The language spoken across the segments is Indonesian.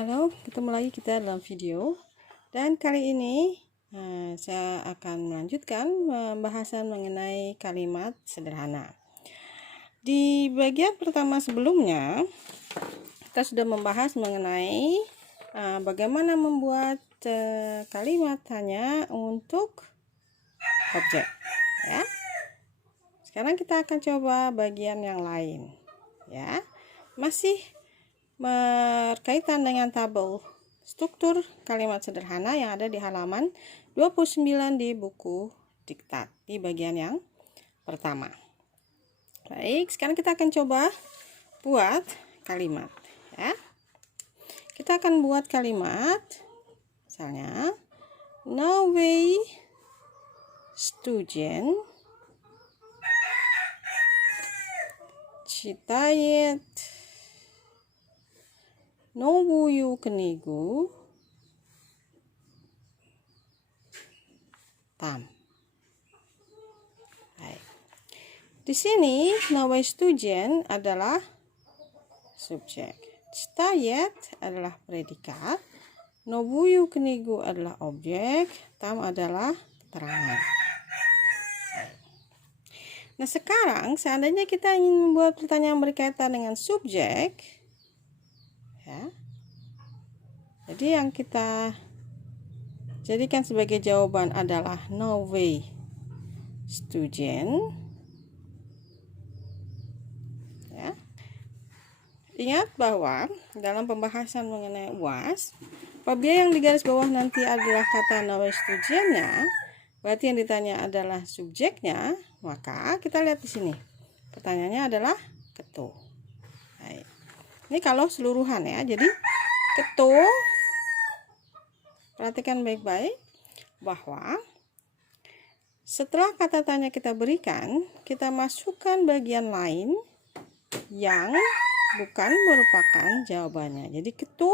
Halo, ketemu lagi kita dalam video. Dan kali ini saya akan melanjutkan pembahasan mengenai kalimat sederhana. Di bagian pertama sebelumnya, kita sudah membahas mengenai bagaimana membuat kalimat hanya untuk objek. Ya. Sekarang kita akan coba bagian yang lain. Ya, masih berkaitan dengan tabel struktur kalimat sederhana yang ada di halaman 29 di buku diktat di bagian yang pertama. Baik, sekarang kita akan coba buat kalimat ya. Kita akan buat kalimat misalnya новый студент читает новую книгу там. Baik. Di sini новый студент adalah subjek, читает adalah predikat, новую книгу adalah objek, там adalah keterangan. Nah, sekarang seandainya kita ingin membuat pertanyaan berkaitan dengan subjek, ya. Jadi yang kita jadikan sebagai jawaban adalah новый студент. Ya. Ingat bahwa dalam pembahasan mengenai UAS, apabila yang di garis bawah nanti adalah kata новый студентnya, berarti yang ditanya adalah subjeknya, maka kita lihat di sini. Pertanyaannya adalah ketu. Baik. Ini kalau seluruhan ya. Jadi ketu, perhatikan baik-baik bahwa setelah kata tanya kita berikan, kita masukkan bagian lain yang bukan merupakan jawabannya. Jadi ketu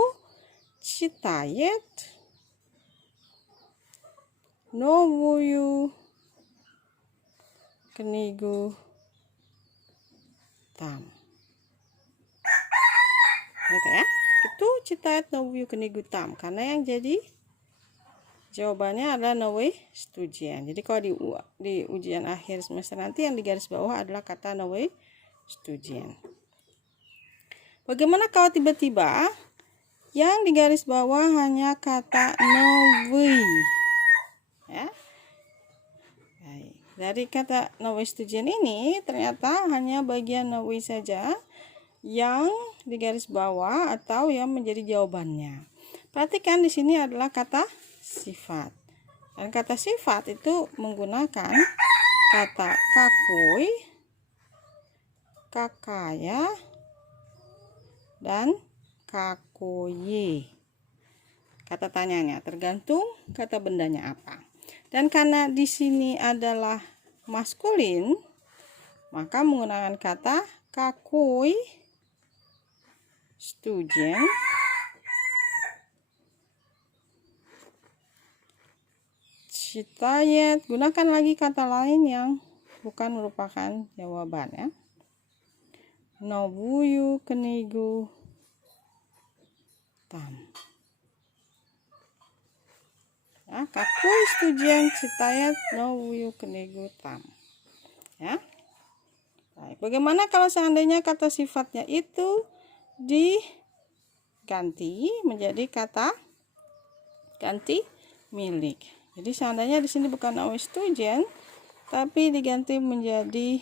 читает новую книгу там. Gitu ya. Itu читает новую книгу там. Karena yang jadi jawabannya adalah новый студент. Jadi kalau di ujian akhir semester nanti yang di garis bawah adalah kata новый студент. Bagaimana kalau tiba-tiba yang di garis bawah hanya kata новый? Ya. Baik. Dari kata новый студент ini ternyata hanya bagian новый saja yang di garis bawah atau yang menjadi jawabannya. Perhatikan di sini adalah kata sifat. Dan kata sifat itu menggunakan kata какой, какая, dan какое. Kata tanyanya tergantung kata bendanya apa. Dan karena di sini adalah maskulin, maka menggunakan kata какой студент читает. Gunakan lagi kata lain yang bukan merupakan jawaban ya. новую книгу там. Ya, какой студент читает новую книгу там. Ya. Baik, bagaimana kalau seandainya kata sifatnya itu diganti menjadi kata ganti milik. Jadi seandainya di sini bukan новый студент tapi diganti menjadi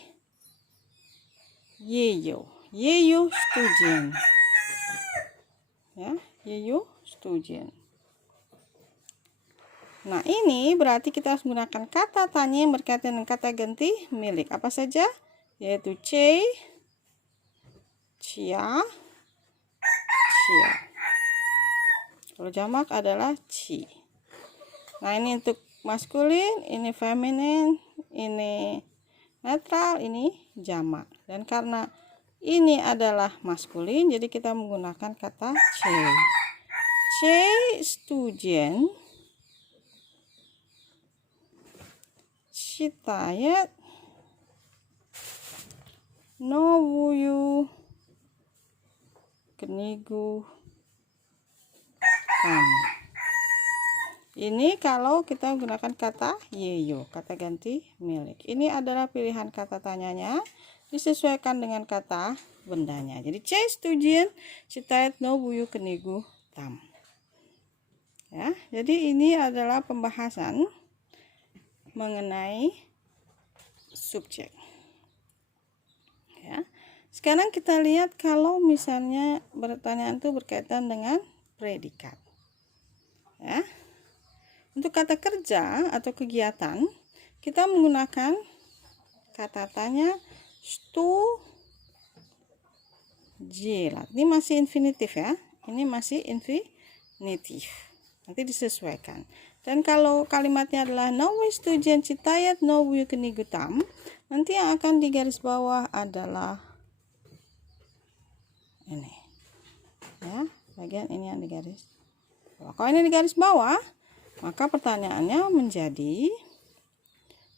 её студент. Ya, её студент. Nah, ini berarti kita harus menggunakan kata tanya yang berkaitan dengan kata ganti milik. Apa saja? Yaitu чей, чья, чья. Kalau jamak adalah ci. Nah, ini untuk maskulin, ini feminin, ini netral, ini jamak. Dan karena ini adalah maskulin, jadi kita menggunakan kata чей. чей студент читает новую книгу tam. Ini kalau kita gunakan kata yeyo, kata ganti milik. Ini adalah pilihan kata tanyanya, disesuaikan dengan kata bendanya. Jadi 제 studien citayat no buyu kenigu tam. Ya, jadi ini adalah pembahasan mengenai subjek. Ya. Sekarang kita lihat kalau misalnya pertanyaan itu berkaitan dengan predikat. Ya. Untuk kata kerja atau kegiatan, kita menggunakan kata tanya что делать. Ini masih infinitif ya. Ini masih infinitif. Nanti disesuaikan. Dan kalau kalimatnya adalah новый студент читает новую книгу там, nanti yang akan digaris bawah adalah ini. Ya, bagian ini yang digaris bawah. Kalau ini digaris bawah, maka pertanyaannya menjadi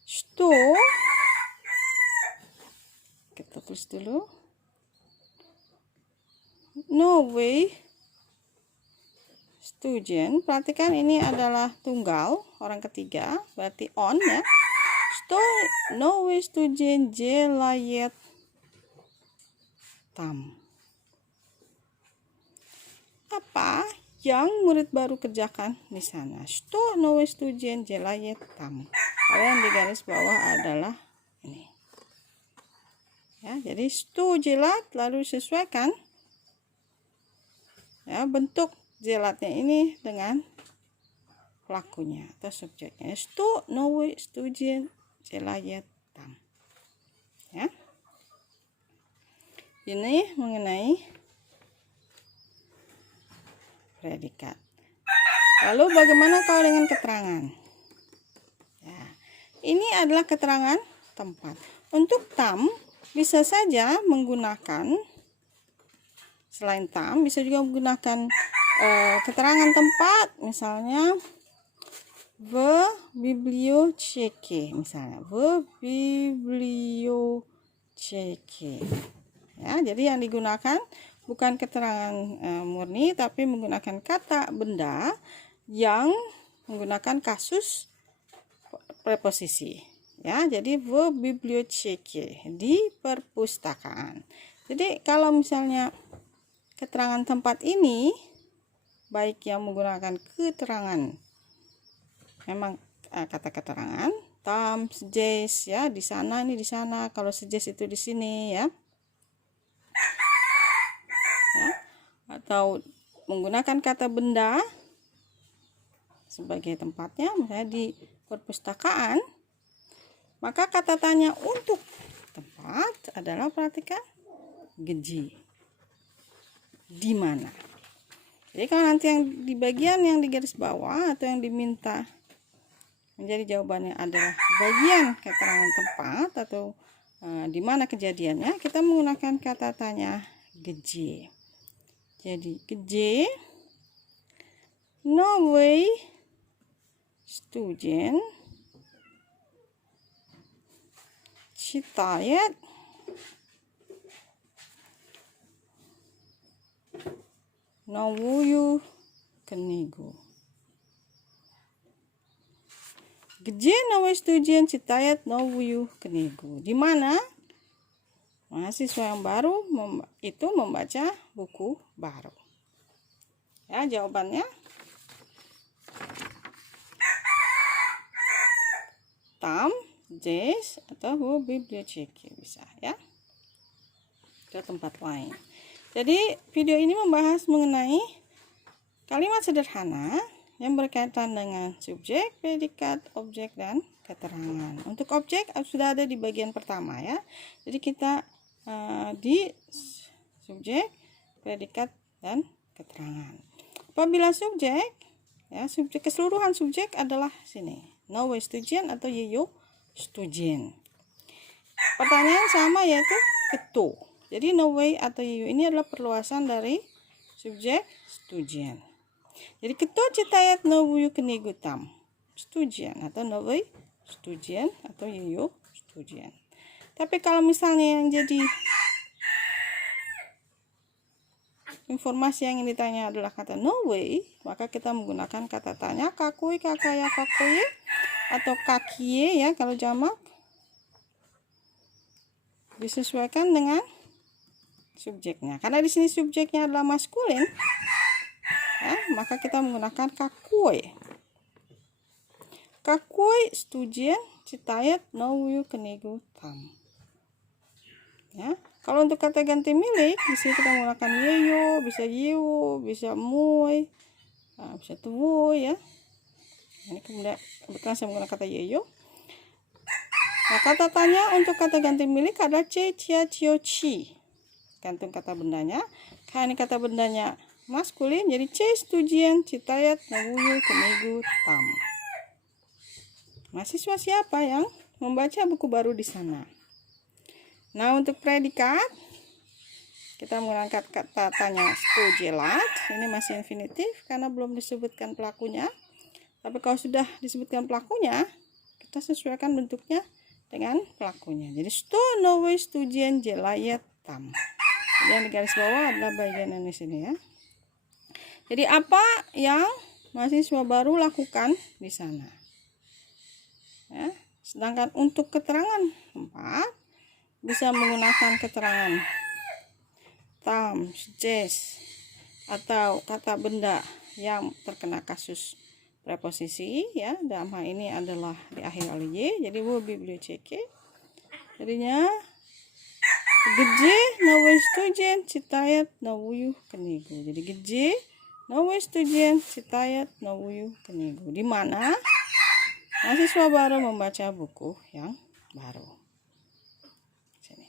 что, kita tulis dulu, новый студент. Perhatikan ini adalah tunggal, orang ketiga, berarti on ya. Что новый студент делает там? Apa yang murid baru kerjakan di sana? Что новый студент делает там? Kalau yang di garis bawah adalah ini. Ya, jadi что делать lalu sesuaikan ya bentuk jelatnya ini dengan pelakunya atau subjeknya. Что новый студент делает там? Ya. Ini mengenai predikat. Lalu bagaimana kalau dengan keterangan? Ya, ini adalah keterangan tempat. Untuk tam bisa saja menggunakan, selain tam bisa juga menggunakan keterangan tempat, misalnya v biblioteke, misalnya v biblioteke. Ya, jadi yang digunakan bukan keterangan murni, tapi menggunakan kata benda yang menggunakan kasus preposisi. Ya, jadi v biblioteke, di perpustakaan. Jadi kalau misalnya keterangan tempat ini baik yang menggunakan keterangan, memang kata keterangan tam, здесь ya, di sana, ini di sana. Kalau здесь itu di sini ya. Ya, atau menggunakan kata benda sebagai tempatnya, misalnya di perpustakaan, maka kata tanya untuk tempat adalah, perhatikan, где, di mana. Jadi kalau nanti yang di bagian yang di garis bawah atau yang diminta menjadi jawabannya adalah bagian keterangan tempat atau di mana kejadiannya, kita menggunakan kata tanya где. Jadi где новый студент читает новую книгу. Где новый студент читает новую книгу? Di mana mahasiswa yang baru itu membaca buku baru. Ya, jawabannya tam, здесь atau в библиотеке bisa ya. Ke tempat lain. Jadi video ini membahas mengenai kalimat sederhana yang berkaitan dengan subjek, predikat, objek, dan keterangan. Untuk objek sudah ada di bagian pertama ya. Jadi kita di subjek, predikat, dan keterangan. Apabila subjek, ya, subjek keseluruhan subjek adalah sini, новый студент atau yeyo student. Pertanyaan sama yaitu кто. Jadi новый atau yeyo ini adalah perluasan dari subjek student. Jadi кто читает новую книгу там? Student atau новый student atau yeyo student. Tapi kalau misalnya yang jadi informasi yang ingin ditanya adalah kata no way, maka kita menggunakan kata tanya kakui, kakaya, kakoye, atau kakie ya kalau jamak. Disesuaikan dengan subjeknya. Karena di sini subjeknya adalah maskulin, ya, maka kita menggunakan kakui. Kakui studien citayat nouyu kenigu tam. Ya, kalau untuk kata ganti milik, di sini kita menggunakan yeyo, bisa yewo, bisa muy, bisa tuwo ya. Ini kebetulan saya menggunakan kata yeyo. Nah, kata tanya untuk kata ganti milik adalah ce, cia, cio, ci. Gantung kata bendanya. Karena ini kata bendanya maskulin, jadi ce studien citayat nouyu kenigu tam. Mahasiswa siapa yang membaca buku baru di sana? Nah, untuk predikat kita menggunakan kata tanya stujelat. Ini masih infinitif karena belum disebutkan pelakunya. Tapi kalau sudah disebutkan pelakunya, kita sesuaikan bentuknya dengan pelakunya. Jadi sto nowe studien jelayet tam. Jadi yang di garis bawah adalah bagian ini sini ya. Jadi apa yang mahasiswa baru lakukan di sana? Ya. Sedangkan untuk keterangan tempat bisa menggunakan keterangan tam, jes, atau kata benda yang terkena kasus preposisi ya. Dalam hal ini adalah diakhiri oleh y, jadi wo biblioteke. Jadinya geje nawe studien citayat nawuyu kenigu. Jadi geje nawe studien citayat nawuyu kenigu, di mana mahasiswa baru membaca buku yang baru.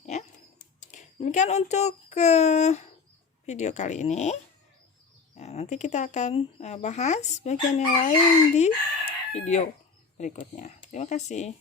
Ya. Demikian untuk video kali ini. Nah, nanti kita akan bahas bagian yang lain di video berikutnya. Terima kasih.